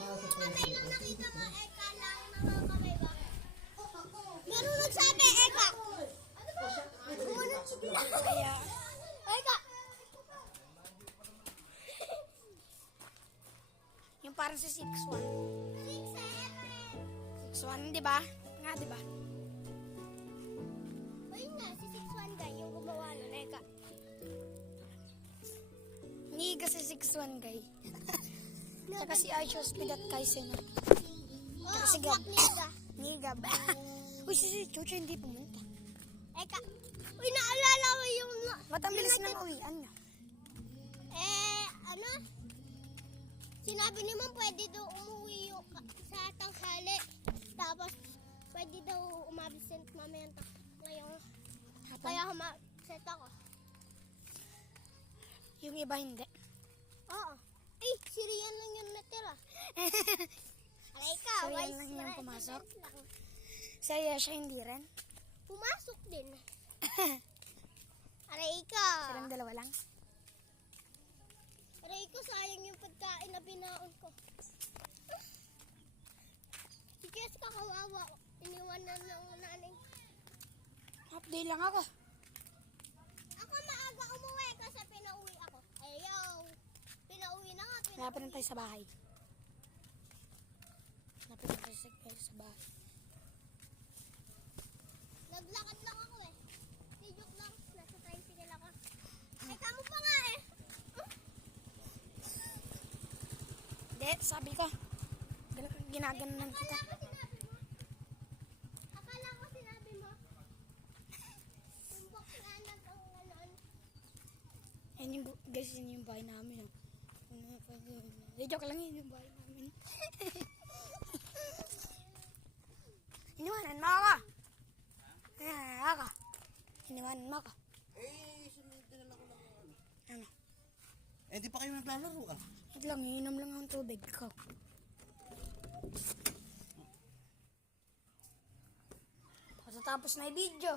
nakita mo, Eka lang nakakamay ba? Meron nagsabi, Eka! Kumunod si Kaya. Eka! Yung parang si 6-1. 6-1, di ba? Nga, di ba? Ayun nga, si 6-1 guy, yung gumawa nun, Eka. Hindi kasi 6-1 guy. Tsaka si Aishos Pidat Kaisen. Oo, si Gab. Black Liga. Nigab. Uy, si Chucho hindi pumunta. Eka, uy, naalala mo yung... Ba't ang bilis ng uwian niya? Ano? Sinabi ni Ma'am, pwede daw umuwi yung sa tanghali. Tapos, pwede daw umabsent mamaya ngayong... Kaya umabsent ako. Yung iba hindi. Oo. Ay, si Rian lang yung natira. Alay ka, So, yan wise lang yung pumasok? lang. Si Ayesha hindi rin. Pumasok din. Aray ka. Silang dalawa lang. Aray ko, sayang yung pagkain na binaon ko. Si Jessica kawawa. Iniwanan ng nanay. Half day lang ako. Ako maaga umuwi kasi pinauwi ako. Ayaw. Pinauwi na nga. Hanapin na tayo sa bahay. Hanapin na tayo sa bahay. Naglakad lang ako eh. Si Joke lang. Nasa tricycle ako. Eh, kamo pa nga eh. Hindi, sabi ko. Ginaganon kita. Akala ko sinabi mo. Akala ko sinabi mo. Tumbok na ang ganon. Yan yung, guys, yun yung bahay namin. Joke lang yun yung bahay namin. Iniwanan mo ako. Ako. Iniwanan mo ako. Dinala ko lang yung ano. Ano? Di pa kayo naglalaro ah. Ito lang, iinom lang ang tubig ko. Tapos na yung video.